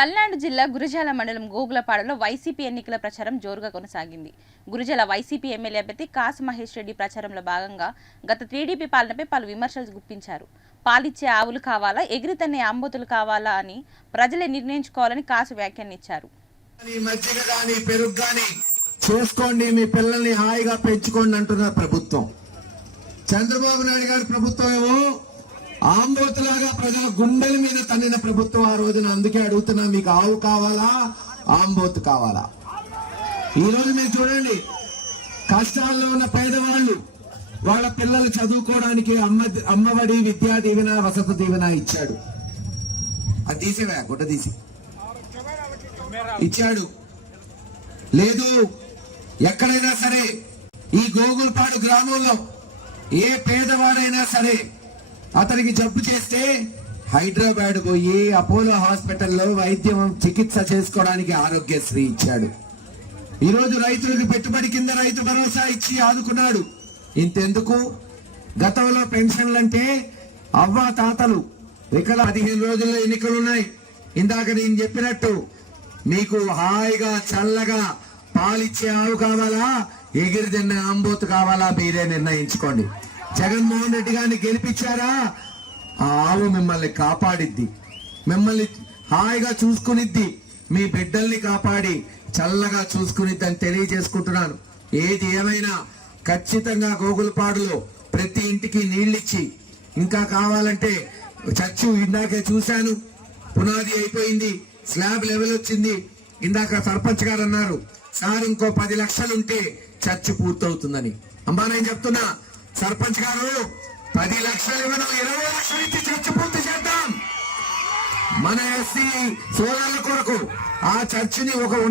పల్నాడు జిల్లా గురజాల మండలం గోగులపాడులో వైసీపీ ఎన్నికల ప్రచారం జోరుగా కొనసాగింది. గురజాల వైసీపీ ఎమ్మెల్యే అభ్యర్థి కాసు మహేష్ రెడ్డి ప్రచారంలో భాగంగా గత టీడీపీ పాలనపై పలు విమర్శలు గుప్పించారు. పాలిచ్చే ఆవులు కావాలా, ఎగిరితన్నే అంబోతులు కావాలా అని ప్రజలే నిర్ణయించుకోవాలని కాసు వ్యాఖ్యానించారు. చేసుకోండి, మీ పిల్లల్ని హాయిగా పెంచుకోండి అంటున్న ప్రభుత్వం. చంద్రబాబు నాయుడు గారి ప్రభుత్వం ఏమో ఆంబోతులాగా ప్రజల గుండెల మీద తన్నిన ప్రభుత్వం ఆ రోజున. అందుకే అడుగుతున్నా, మీకు ఆవు కావాలా, ఆంబోతు కావాలా? ఈ రోజు మీరు చూడండి, కష్టాల్లో ఉన్న పేదవాళ్ళు వాళ్ళ పిల్లలు చదువుకోవడానికి అమ్మఒడి, విద్యా దీవెన, వసతి దీవెన ఇచ్చాడు. అది తీసేవా, గుడ్డ తీసి ఇచ్చాడు. లేదు, ఎక్కడైనా సరే ఈ గోగులపాడు గ్రామంలో ఏ పేదవాడైనా సరే అతనికి జబ్బు చేస్తే హైదరాబాద్ పోయి అపోలో హాస్పిటల్లో వైద్యం చికిత్స చేసుకోవడానికి ఆరోగ్యశ్రీ ఇచ్చాడు. ఈరోజు రైతులకు పెట్టుబడి కింద రైతు భరోసా ఇచ్చి ఆదుకున్నాడు. ఇంతెందుకు, గతంలో పెన్షన్లంటే అవ్వ తాతలు ఇక్కడ 15 రోజుల్లో ఎన్నికలున్నాయి. ఇందాక నేను చెప్పినట్టు మీకు హాయిగా చల్లగా పాలిచ్చే ఆవు కావాలా, ఎగిరిదిన్న అంబోతు కావాలా, మీరే నిర్ణయించుకోండి. జగన్మోహన్ రెడ్డి గారిని గెలిపించారా, ఆ ఆవు మిమ్మల్ని కాపాడిద్ది, మిమ్మల్ని హాయిగా చూసుకునిద్ది, మీ బిడ్డల్ని కాపాడి చల్లగా చూసుకునిద్ది అని తెలియజేసుకుంటున్నాను. ఏది ఏమైనా ఖచ్చితంగా గోగులపాడులో ప్రతి ఇంటికి నీళ్ళిచ్చి, ఇంకా కావాలంటే చచ్చు ఇందాకే చూశాను, పునాది అయిపోయింది, స్లాబ్ లెవెల్ వచ్చింది. ఇందాక సర్పంచ్ గారు అన్నారు, సార్ ఇంకో 10 లక్షలుంటే చర్చి పూర్తవుతుందని. అమ్మా నేను చెప్తున్నా, సర్పంచ్ గారు 10 లక్షలు ఇవ్వడం, 20 లక్షలు ఇచ్చి చర్చి పూర్తి చేద్దాం. మన ఎస్సీ సోదరుల కొరకు ఆ చర్చిని ఒక